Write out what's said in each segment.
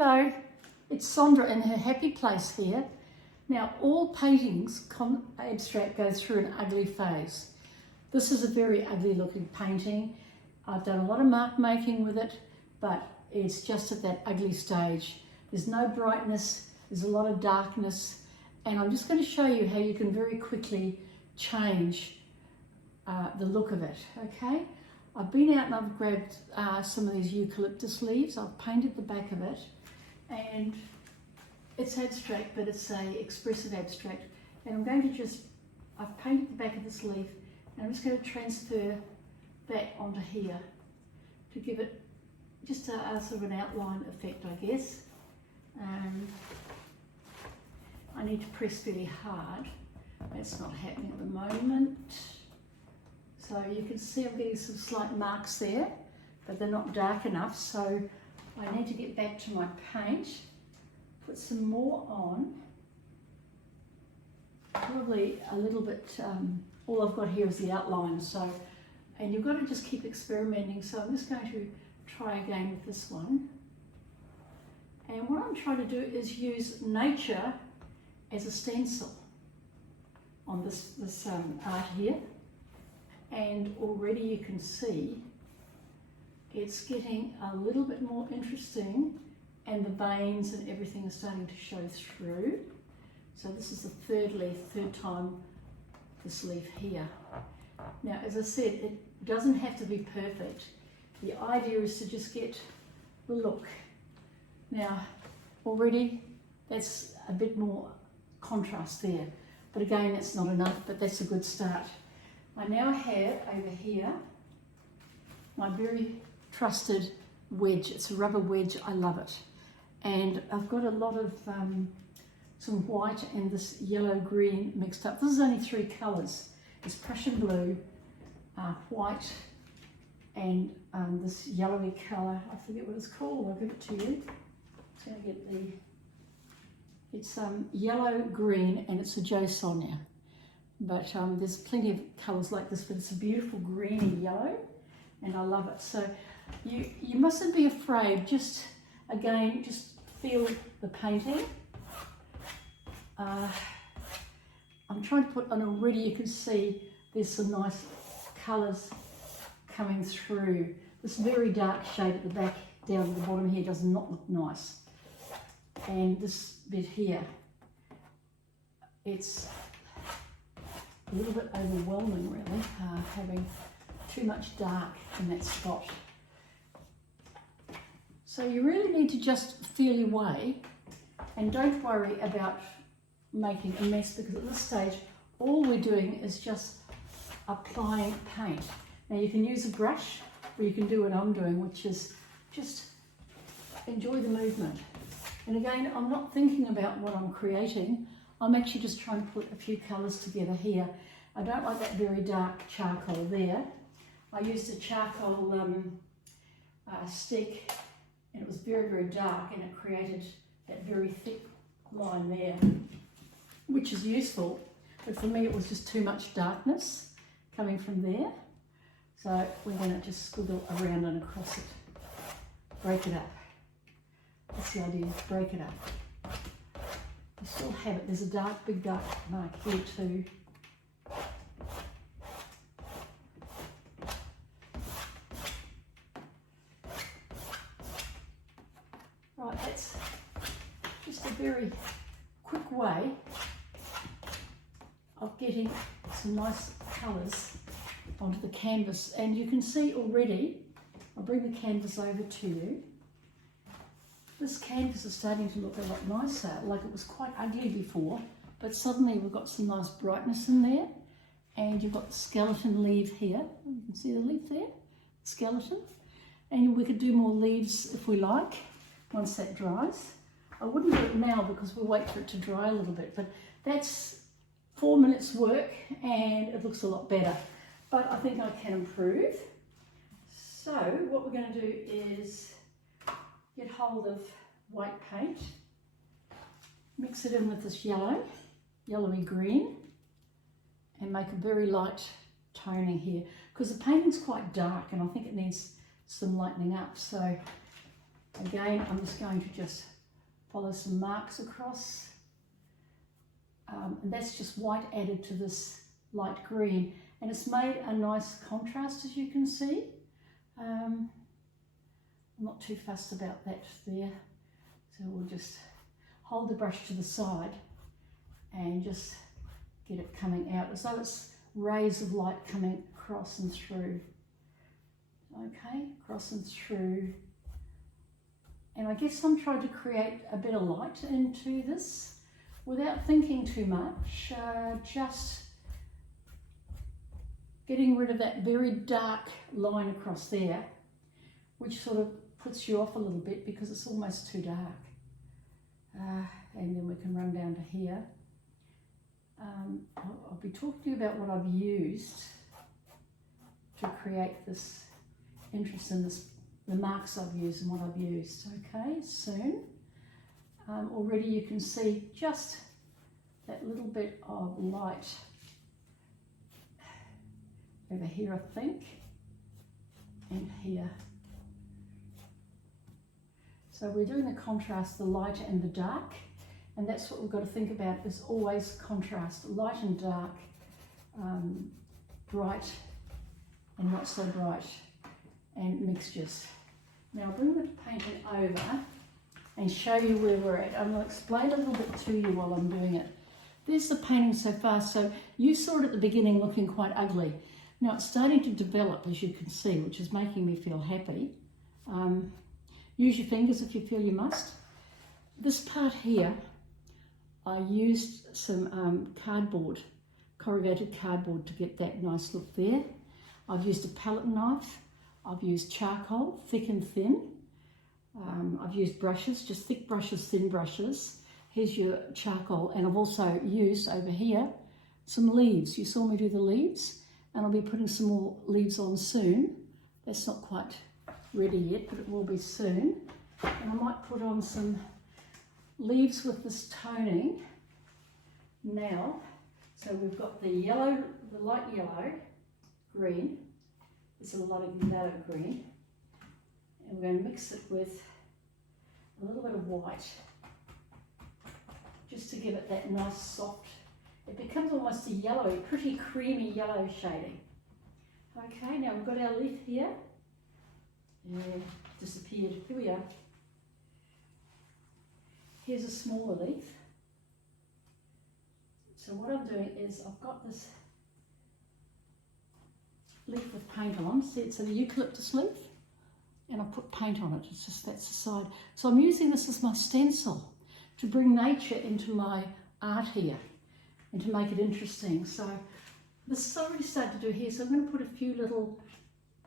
Hello, it's Sondra in her happy place here. Now all paintings, abstract, go through an ugly phase. This is a very ugly looking painting. I've done a lot of mark making with it, but it's just at that ugly stage. There's no brightness, there's a lot of darkness, and I'm just going to show you how you can very quickly change the look of it, okay? I've been out and I've grabbed some of these eucalyptus leaves. I've painted the back of it, and it's abstract, but it's a expressive abstract. And I'm going to I've painted the back of this leaf, and I'm just going to transfer that onto here to give it just a sort of an outline effect, I guess. I need to press really hard. That's not happening at the moment. So you can see I'm getting some slight marks there, but they're not dark enough, so I need to get back to my paint, put some more on, probably a little bit, all I've got here is the outline, so, and you've got to just keep experimenting, so I'm just going to try again with this one. And what I'm trying to do is use nature as a stencil on this art here. And already you can see it's getting a little bit more interesting, and the veins and everything is starting to show through. So this is the third time this leaf here. Now, as I said, it doesn't have to be perfect. The idea is to just get the look. Now, already that's a bit more contrast there, but again, that's not enough, but that's a good start. I now have over here my very trusted wedge. It's a rubber wedge, I love it. And I've got a lot of some white and this yellow-green mixed up. This is only 3 colours. It's Prussian blue, white, and this yellowy colour. I forget what it's called, I'll give it to you. It's going to get it's yellow, green, and it's a Jo Sonja. But there's plenty of colours like this, but it's a beautiful greeny yellow, and I love it. So you mustn't be afraid. Just feel the painting. I'm trying to put on already. You can see there's some nice colours coming through. This very dark shade at the back down at the bottom here does not look nice, and this bit here, it's a little bit overwhelming really, having too much dark in that spot. So you really need to just feel your way, and don't worry about making a mess, because at this stage all we're doing is just applying paint. Now you can use a brush, or you can do what I'm doing, which is just enjoy the movement. And again, I'm not thinking about what I'm creating. I'm actually just trying to put a few colours together here. I don't like that very dark charcoal there. I used a charcoal stick, and it was very, very dark, and it created that very thick line there, which is useful. But for me, it was just too much darkness coming from there. So we're going to just squiggle around and across it. Break it up. That's the idea, break it up. You still have it. There's a big dark mark here too. Right, that's just a very quick way of getting some nice colours onto the canvas. And you can see already, I'll bring the canvas over to you. This canvas is starting to look a lot nicer, like it was quite ugly before, but suddenly we've got some nice brightness in there, and you've got the skeleton leaf here. You can see the leaf there, skeleton. And we could do more leaves if we like, once that dries. I wouldn't do it now because we'll wait for it to dry a little bit, but that's 4 minutes work and it looks a lot better. But I think I can improve. So what we're going to do is get hold of white paint, mix it in with this yellowy green, and make a very light toning here, because the painting's quite dark and I think it needs some lightening up. So Again, I'm just going to just follow some marks across. And that's just white added to this light green. And it's made a nice contrast, as you can see. I'm not too fussed about that there. So we'll just hold the brush to the side and just get it coming out as though it's rays of light coming across and through. Okay, across and through. And I guess I'm trying to create a bit of light into this without thinking too much, just getting rid of that very dark line across there, which sort of puts you off a little bit because it's almost too dark. And then we can run down to here. I'll be talking to you about what I've used to create this interest in this, the marks I've used and what I've used. Okay, soon. Already you can see just that little bit of light over here, I think, and here. So we're doing the contrast, the light and the dark, and that's what we've got to think about, is always contrast, light and dark, bright and not so bright, and mixtures. Now I'll bring the painting over and show you where we're at. I'm going to explain a little bit to you while I'm doing it. There's the painting so far. So you saw it at the beginning looking quite ugly. Now it's starting to develop, as you can see, which is making me feel happy. Use your fingers if you feel you must. This part here, I used some cardboard, corrugated cardboard, to get that nice look there. I've used a palette knife. I've used charcoal, thick and thin. I've used brushes, just thick brushes, thin brushes. Here's your charcoal, and I've also used over here some leaves. You saw me do the leaves, and I'll be putting some more leaves on soon. That's not quite ready yet, but it will be soon. And I might put on some leaves with this toning now. So we've got the yellow, the light yellow, green. There's a lot of yellow green. And we're going to mix it with a little bit of white, just to give it that nice soft, it becomes almost a yellow, pretty creamy yellow shading. Okay, now we've got our leaf here. Disappeared. Here we are. Here's a smaller leaf. So what I'm doing is I've got this leaf with paint on. See, it's an eucalyptus leaf, and I put paint on it. It's just that's the side. So I'm using this as my stencil to bring nature into my art here and to make it interesting. So this is already started to do here. So I'm going to put a few little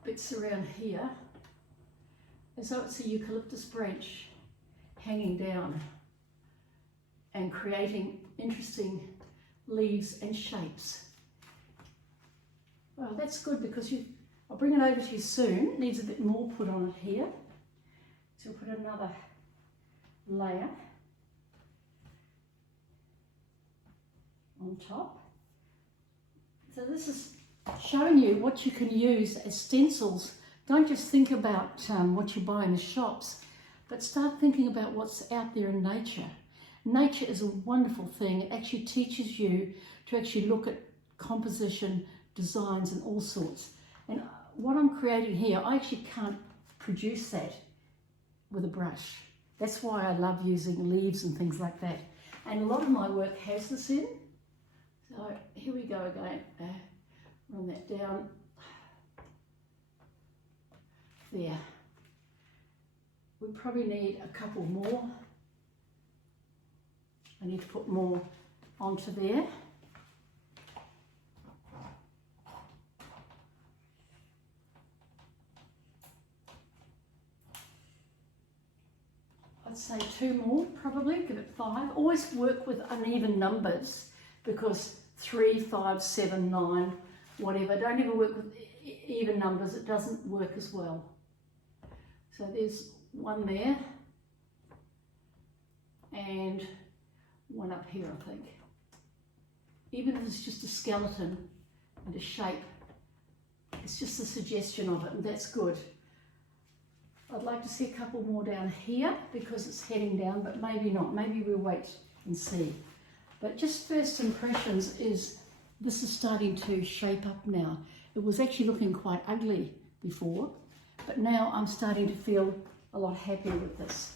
bits around here, as though it's a eucalyptus branch hanging down and creating interesting leaves and shapes. Well, that's good because I'll bring it over to you soon. It needs a bit more put on it here. So we'll put another layer on top. So this is showing you what you can use as stencils. Don't just think about what you buy in the shops, but start thinking about what's out there in nature. Nature is a wonderful thing. It actually teaches you to actually look at composition, designs and all sorts. And what I'm creating here, I actually can't produce that with a brush. That's why I love using leaves and things like that. And a lot of my work has this in. So here we go again. Run that down. There. We probably need a couple more. I need to put more onto there. I'd say 2 more probably, give it 5. Always work with uneven numbers, because 3, 5, 7, 9, whatever. Don't ever work with even numbers, it doesn't work as well. So there's one there, and one up here, I think. Even if it's just a skeleton and a shape, it's just a suggestion of it, and that's good. I'd like to see a couple more down here because it's heading down, but maybe not. Maybe we'll wait and see. But just first impressions is this is starting to shape up now. It was actually looking quite ugly before, but now I'm starting to feel a lot happier with this.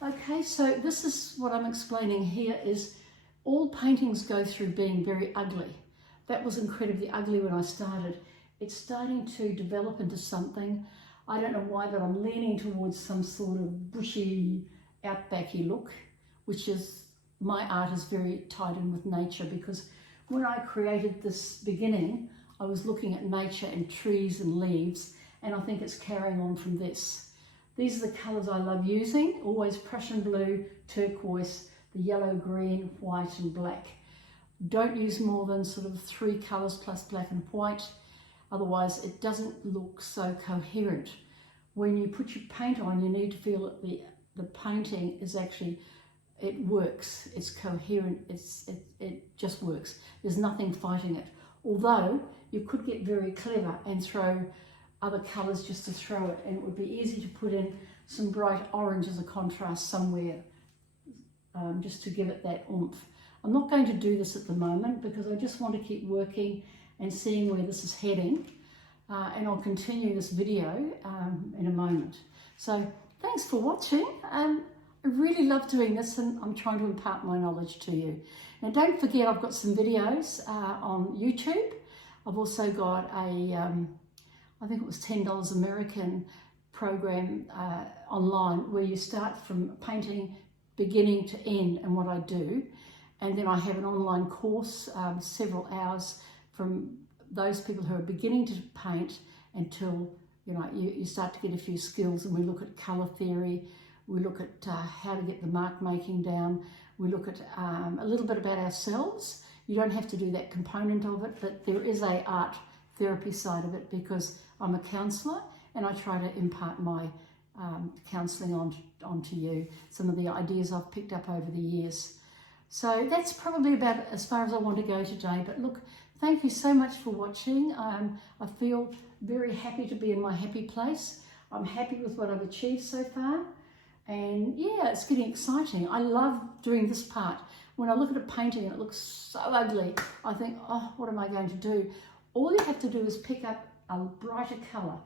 Okay, so this is what I'm explaining here is all paintings go through being very ugly. That was incredibly ugly when I started. It's starting to develop into something. I don't know why, but I'm leaning towards some sort of bushy, outbacky look, which is, my art is very tied in with nature, because when I created this beginning, I was looking at nature and trees and leaves, and I think it's carrying on from this. These are the colours I love using, always Prussian blue, turquoise, the yellow, green, white and black. Don't use more than sort of 3 colours plus black and white, otherwise it doesn't look so coherent. When you put your paint on, you need to feel that the painting is actually, it works, it's coherent, it just works. There's nothing fighting it. Although you could get very clever and throw other colours just to throw it, and it would be easy to put in some bright orange as a contrast somewhere, just to give it that oomph. I'm not going to do this at the moment because I just want to keep working and seeing where this is heading, and I'll continue this video in a moment. So thanks for watching. I really love doing this, and I'm trying to impart my knowledge to you. Now don't forget, I've got some videos on YouTube. I've also got a, I think it was $10 American program online where you start from painting beginning to end and what I do. And then I have an online course, several hours from those people who are beginning to paint until you start to get a few skills, and we look at colour theory, we look at how to get the mark making down, we look at a little bit about ourselves. You don't have to do that component of it, but there is a art therapy side of it because I'm a counsellor and I try to impart my counselling onto you, some of the ideas I've picked up over the years. So that's probably about as far as I want to go today. But look, thank you so much for watching. I feel very happy to be in my happy place. I'm happy with what I've achieved so far. And yeah, it's getting exciting. I love doing this part. When I look at a painting and it looks so ugly, I think, oh, what am I going to do? All you have to do is pick up a brighter colour,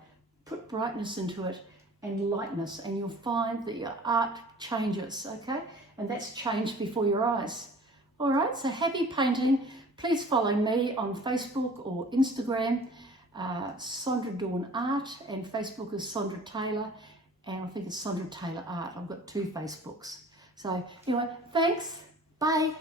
put brightness into it and lightness, and you'll find that your art changes, okay? And that's changed before your eyes. All right, so happy painting. Please follow me on Facebook or Instagram, Sondra Dawn Art, and Facebook is Sondra Taylor, and I think it's Sondra Taylor Art. I've got 2 Facebooks. So anyway, thanks, bye.